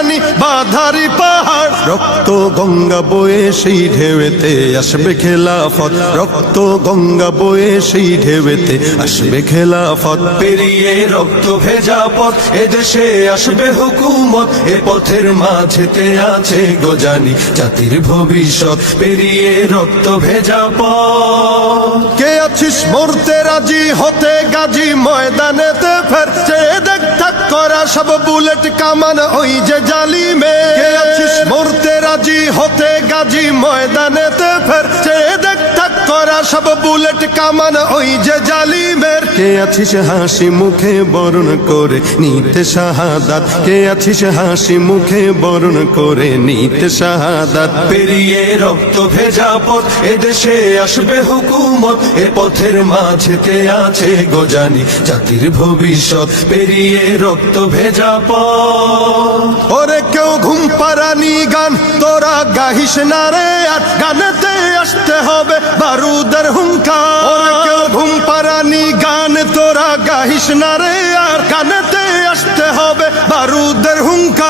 জানি বাধারি পাহাড়। রক্ত গঙ্গা বয়ে সেই ঢেউতে আসবে খেলাফত। রক্ত গঙ্গা বয়ে সেই ঢেউতে আসবে খেলাফত। পেরিয়ে রক্ত ভেজা পথ এদেশে আসবে হুকুমত। এ পথের মাঝেতে আছে গোজানি জাতির ভবিষ্যৎ। পেরিয়ে রক্ত ভেজা পথ। কে আছিস মরতে রাজি? হতে গাজী ময়দানেতে ফের। চেয়ে দেখ থাক করা সব বুলেট কামান, ওই যে জালিমে। কে আছিস? মরতে রাজি হতে গাজী ময়দানেতে ফের। চেয়ে দেখ করা সব বুলেট কামান ওই যে জালিমের। কে আছিস হাসি মুখে বরণ করে নিতে শাহাদাত? কে আছিস হাসি মুখে বরণ করে নিতে শাহাদাত? পেরিয়ে রক্ত ভেজা পথ এদেশে আসবে হুকুমত, এ পথের মাঝেতে আছে গোজানি জাতির ভবিষ্যৎ? পেরিয়ে রক্ত ভেজা পথ। ওরে কেউ ঘুম পারানি গান তোরা গাহিস না রে, আর গানেতে আসতে হবে বারুদের হুঙ্কা কেউ ঘুম পারানি গান তোরা গাহিস না রে, আর গানেতে আসতে হবে বারুদের হুঙ্কার।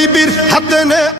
কাফি কইরে